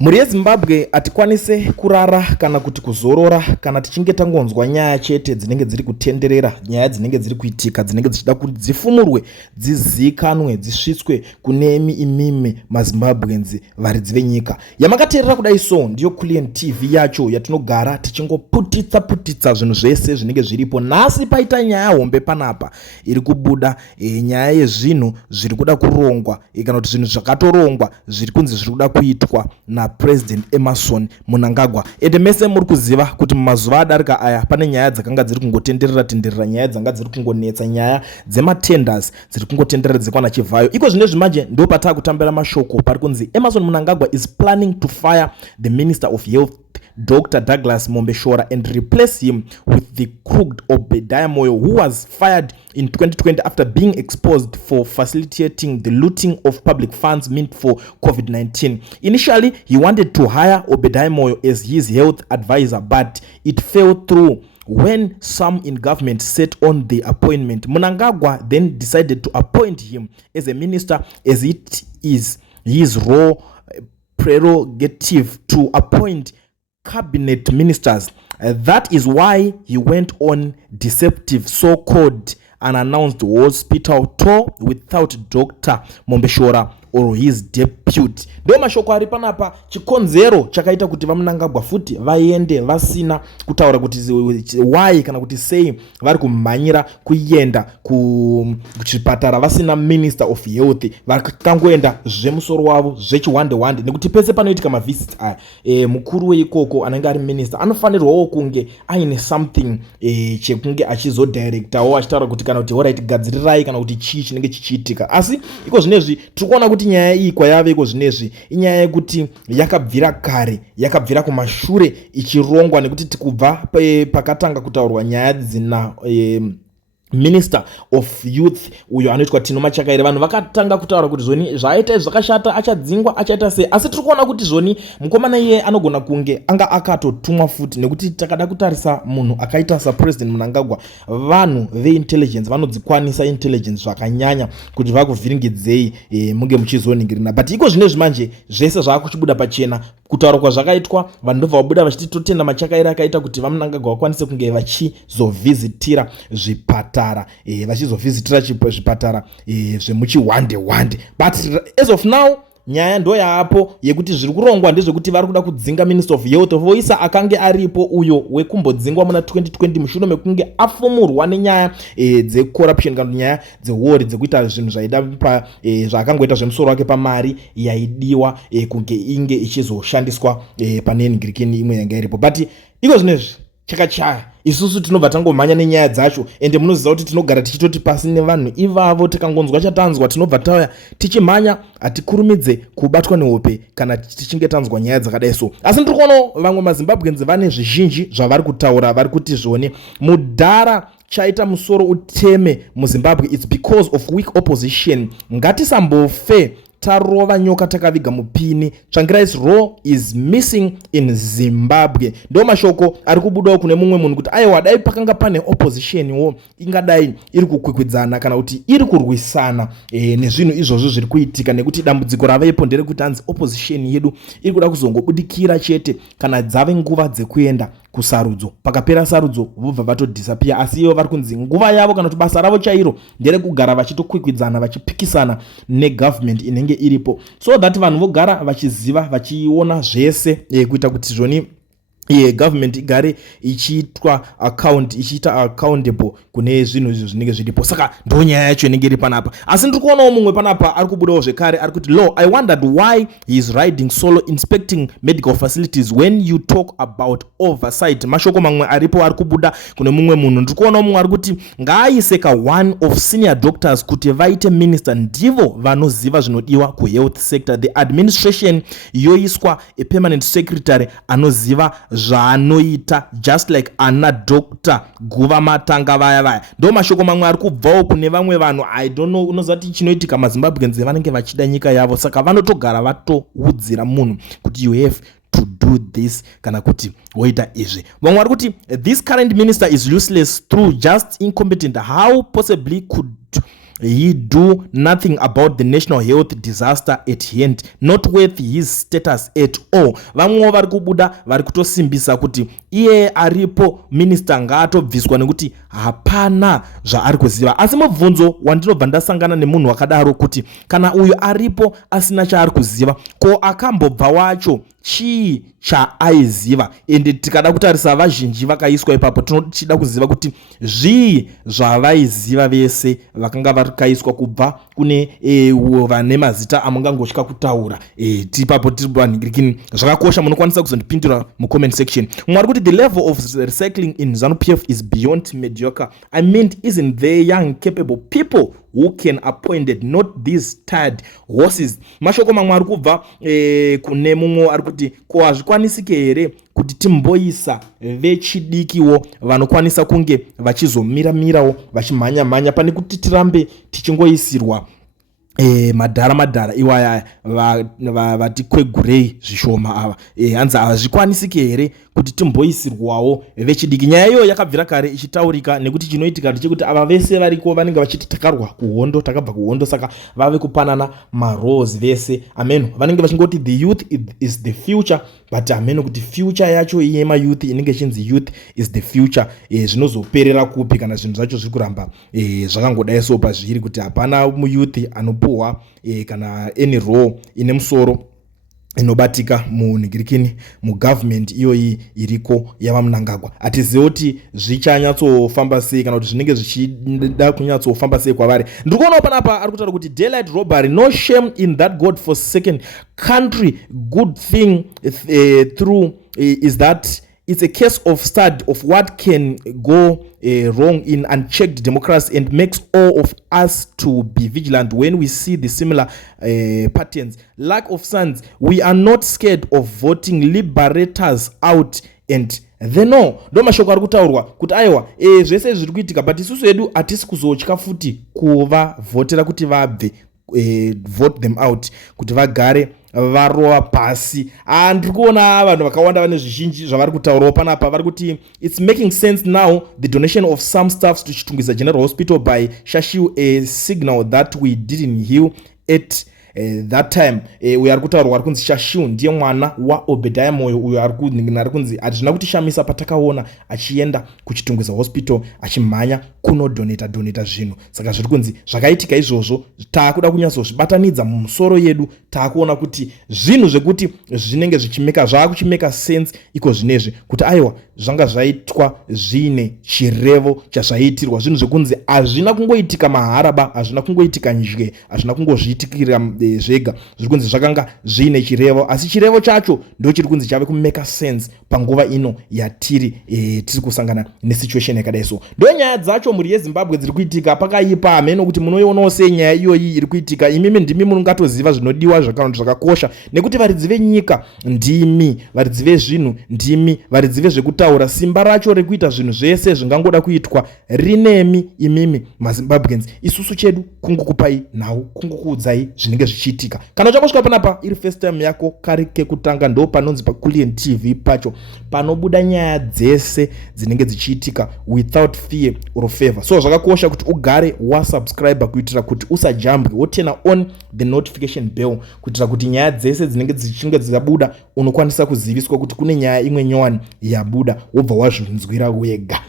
Muri yeZimbabwe atikwanise kurara kana kuti kuzorora kana tichinge tangonzwa nyaya chete dzinenge dziri kutenderera, nyaya dzinenge dziri kuitika, dzinenge dzichida kuti dzifumurwe, dzizikanwe, dzisvitswe kune imimi maZimbabwenzi varidzi venyika. Yamakateerera kudai so ndiyo Kulian TV yacho yatinogara tichingoputitsa zvinhu zvese zvinenge zviripo. Nhasi paita nyaya hombe panapa iri kubuda, nyaya yezvinhu zviri kuda kurongwa kana kuti zvinhu zvakatorongwa zviri kunzi zviri kuda kuitwa na President Emmerson Mnangagwa. Ende mese muri kuziva kuti mumazuva adarika aya pane nyaya dzakanga dziri kungotenderera, nyaya dzanga dziri kungonetsa, nyaya dzematenders dziri kungotenderera dzekwana Chivhayo. Iko zvinezvi manje ndo pataa kutambira mashoko pari kunzi Emmerson Mnangagwa is planning to fire the Minister of Health Dr. Douglas Mombeshora and replace him with the crooked Obadiah Moyo, who was fired in 2020 after being exposed for facilitating the looting of public funds meant for COVID-19. Initially, he wanted to hire Obadiah Moyo as his health advisor, but it fell through when some in government set on the appointment. Mnangagwa then decided to appoint him as a minister, as it is his role prerogative to appoint cabinet ministers. That is why he went on deceptive so-called unannounced hospital tour without Dr. Mombeshora or his deputy. Ndio mashoko ari panapa, chikonzero chakaita kuti vaMnangagwa futi vaende vasina kutaura kuti why kana kuti sei vari kumhanyira kuenda kuchipatara vasina Minister of Health, vakangoenda zvemusoro wavo zvechiwande nekuti pese panoitika mavisit aya mukuru weikoko anenge ari minister anofanirwawo kunge aine something chekunge achizodirectawo achitaura kuti kana kuti alright gadzirirai kana kuti chii chinenge chichiitika. Asi iko zvinezvi tiri kuona kuti nyaya iyi kwayave iko zvinezvi inyaya yekuti yakabvira kare, yakabvira kumashure ichirongwa, nekuti tikubva pakatanga kutaurwa nyaya dzina Minister of Youth uyo anoitwa Tino Machakaire, vanhu vakatanga kutaura kuti zvoni zvaita zvakashata, achadzingwa, achaita sei. Asi tiri kuona kuti zvoni mukomana iye anogona kunge anga akatotumwa futi, nekuti takada kutarisa munhu akaita sa President Mnangagwa, vanhu veintelligence vanodzikwanisa intelligence zvakanyanya kuti vakuvhiringidzei munge muchizoningirina. But iko zvinezvi manje zvese zvaakuchibuda pachena, kutaura kwazvakaitwa vanhu ndobva vabuda vachiti totenda Machakaire akaita kuti vaMnangagwa vakwanise kunge vachizovhizitira zvipatara, vachizovhizitira zvipatara zvemuchiwande. But as of now nyaya ndo yaapo yekuti zviri kurongwa ndezvekuti vari kuda kudzinga Minister of Health voisa akange aripo uyo wekumbodzingwa muna 2020 mushure mekunge afumurwa nenyaya dzecorruption kana nyaya dzewori dzekuita zvinhu zvaida zvaakangoita zvemusoro wake pamari yaidiwa kunge inge ichizoshandiswa pane ngirikini imwe yanga iripo. But iko zvinezvi chakachaya, isusu tinobva tangomhanya nenyaya dzacho, ende munoziva kuti tinogara tichitoti pasi nevanhu ivavo, tikangonzwa chatanzwa tinobva tauya tichimhanya, hatikurumidze kubatwa nehope kana tichinge tanzwa nyaya dzakadai so. Asi ndiri kuona vamwe maZimbabwenzi vane zvizhinji zvavari kutaura, vari kuti zvoni mudhara chaita musoro uteme muZimbabwe it's because of weak opposition. Ngatisambofe tarova nyoka takaviga mupini. Tsvangirai's role is missing in Zimbabwe. Ndo mashoko ari kubudawo kune mumwe munhu kuti aiwa dai pakanga pane opposition wo ingadai iri kukwikwidzana kana kuti iri kurwisana nezvinhu izvozvo zviri kuitika, nekuti dambudziko ravaipo nderekuti hanzi opposition yedu iri kuda kuzongobudikira chete kana dzave nguva dzekuenda kusarudzo, pakapera sarudzo vobva vatodisappear. Asi ivo vari kunzi nguva yavo kana kuti basa ravo chairo nderekugara vachitokwikwidzana vachipikisana negovernment inenge iripo, so that vanhu vogara vachiziva vachiona zvese kuita kuti zvoni government igare ichiitwa ichiita accountable kune zvinhu izvo zvinenge zviripo. Saka ndo nyaya yacho inenge iri panapa. Asi ndiri kuonawo mumwe panapa ari kubudawo zvekare ari kuti lo, I wondered why he is riding solo inspecting medical facilities when you talk about oversight. Mashoko mamwe aripo ari kubuda kune mumwe munhu. Ndiri kuonawo mumwe ari kuti ngaaiseka one of senior doctors kuti vaite minister, ndivo vanoziva zvinodiwa kuhealth sector. The administration yoiswa a permanent secretary anoziva zvaanoita, just like ana Dr. Guva Matanga vaya. Ndo mashoko mamwe ari kubvawo kune vamwe vanhu. I don't know, unozati chinoitika maZimbabwenzi vanenge vachida nyika yavo, saka vanotogara vatoudzira munhu kuti you have to do this kana kuti woita izvi. Vamwe vari kuti this current minister is useless through just incompetent. How possibly could he do nothing about the national health disaster at hand, not worth his status at all. Vamwe vari kubuda vari kutosimbisa kuti iye aripo minister ngaatobviswa nekuti hapana zvaari kuziva. Asi mubvunzo wandinobva ndasangana nemunhu wakadaro kuti kana uyu aripo asina chaari kuziva, ko akambobva wacho chii chaaiziva? Ende tikada kutarisa vazhinji vakaiswa ipapo tinochida kuziva kuti zvii zvavaiziva vese vakanga vakaiswa kubva kune vane mazita amungangosvika kutaura tipapo tiri panhingirikini. Zvakakosha, munokwanisa kuzondipindura mucomment section. Mumwe ari kuti the level of recycling in ZANU-PF is beyond mediocre. I mean, isn't there young capable people who can appointed, not these tired horses? Mashoko mamwe ari kubva kune mumwe ari kuti ko hazvikwanisike here kuti timboisa vechidikiwo vanokwanisa kunge vachizomira-mirawo vachimhanya-mhanya pane kuti tirambe tichingoisirwa madhara iwaya vati kwegurei zvishoma ava. Hanzi hazvikwanisike here kuti timboisirwawo vechidiki. Nyaya iyoyo yakabvira kare ichitaurika nekuti chinoitika ndechekuti ava vese variko vanenge vachiti takarwa kuhondo, takabva kuhondo, saka vave kupanana maroles vese. Amen. Vanenge vachingoti the youth is the future, but amen kuti future yacho yema youth inenge chinzi youth is the future. Zvinozoperera kupi kana zvinhu zvacho zviri kuramba zvakangodai so pazviri kuti hapana muyouth anopuhwa kana any role ine musoro inobatika munhingirikini mugovernment iyoyi iriko yavamunangagwa. Hatizivi kuti zvichanyatsofamba sei kana kuti zvinenge zvichida kunyatsofamba sei kwavari. Ndiri kuonawo panapa ari kutaura kuti daylight robbery, no shame in that god-forsaken country. Good thing through is that it's a case of study of what can go wrong in unchecked democracy and makes all of us to be vigilant when we see the similar patterns. Lack of sons, we are not scared of voting liberators out and they know. Ndo mashoko ari kutaurwa kuti aiwa zvese zviri kuitika, but isusu edu hatisi kuzotya futi kuvavhotera kuti vabve vote them out, kuti vagare varova pasi. Ndiri kuona vanhu vakawanda vane zvizhinji zvavari kutaurawo panapa. Vari kuti it's making sense now, the donation of some staffs to Chitungwiza General Hospital by Shashiu, a signal that we didn't heal at that time. Uyo ari kutaurwa ari kunzi Shashiu ndiye mwana waObedaya Moyo, uyo ari kunzi hazvina kuti shamisa patakaona achienda kuChitungwiza Hospital achimhanya kunodonata zvinhu. Saka zviri kunzi zvakaitika izvozvo taakuda kunyatsozvibatanidza mumusoro yedu, taakuona kuti zvinhu zvekuti zvinenge zvaakuchimeka sense iko zvinezvi kuti aiwa zvanga zvaitwa zvine chirevo chazvaitirwa. Zvinhu zvekunzi hazvina kungoitika maharaba, hazvina kungoitika njye, hazvina kungozviitikira zvega. Zviri kunzi zvakanga zvine chirevo, asi chirevo chacho ndo chiri kunzi chave kumeka sense panguva ino yatiri kusangana nesituation yakadai so. Ndo nyaya dzacho muri yeZimbabwe dziri kuitika pakaipa. Ameno kuti munoionawo sei nyaya iyoyi iri kuitika? Imimi ndimi munongatoziva zvinodiwa zvakakosha, nekuti varidzi venyika ndimi, varidzi vezvinhu ndimi, varidzi vezvekutaura. Simba racho rekuita zvinhu zvese zvingangoda kuitwa rinemi imimi maZimbabweans. Isusu chedu kungokupai nhau, kungokuudzai zvinenge zvichiitika. Kana uchangosvika panapa iri first time yako kare kekutanga, ndo panonzi paKulian TV pacho panobuda nyaya dzese dzinenge dzichiitika without fear or favor. So zvakakosha kuti ugare wasubscribe kuitira kuti usajambwe, wotena on the notification bell kuitira kuti nyaya dzese dzinenge dzichinge dzabuda unokwanisa kuziviswa kuti kune nyaya imwe nyowani yabuda, wobva wazvinzwira wega.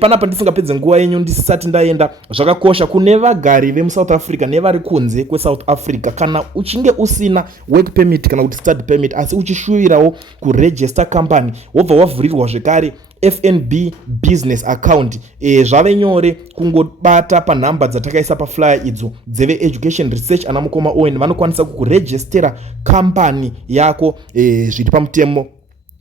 Panapa ndisingapedze nguva yenyu ndisati ndaenda, zvakakosha kune vagari vemuSouth Africa nevari kunze kweSouth Africa, kana uchinge usina work permit kana kuti study permit asi uchishuvirawo kuregister company, wobva wavhurirwa zvekare FNB business account, zvave nyore kungobata panhamba dzatakaisa paflyer idzo dzeve Education Research anamukoma Owen, vanokwanisa kukurejistera company yako zviri pamutemo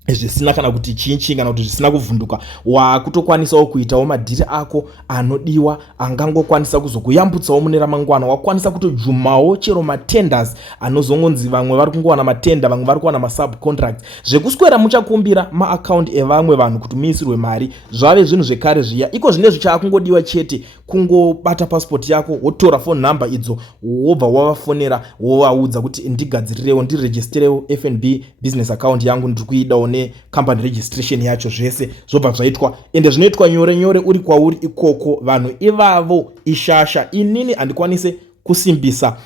zvisina kana kuti chinchi kana kuti zvisina kuvhunduka. Wakutokwanisawo kuitawo madhiri ako anodiwa angangokwanisa kuzokuyambutsawo mune ramangwana. Wakwanisa kutojumawo chero matenders anozongonzi vamwe vari kungowana matenda, vamwe vari kuwana masubcontract. Zvekuswera muchakumbira maaccount evamwe vanhu kuti muisirwe mari zvave zvinhu zvekare zviya. Iko zvinezvi chaakungodiwa chete kungobata passport yako, wotora phone number idzo, wobva wavafonera wovaudza kuti ndigadzirirewo ndiregisterewo FNB business account yangu, ndiri kuidawo company registration yacho zvese zvobva zvaitwa, ende zvinoitwa nyore nyore uri kwauri ikoko. Vanhu ivavo ishasha. Inini handikwanise kusimbisa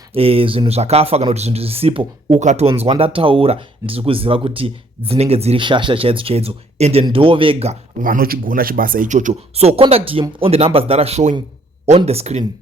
zvinhu zvakafa kana kuti zvinhu zvisipo. Ukatonzwa ndataura ndiri kuziva kuti dzinenge dziri shasha chaidzo chaidzo, ende ndo vega vanochigona chibasa ichocho. So contact him on the numbers that are showing on the screen.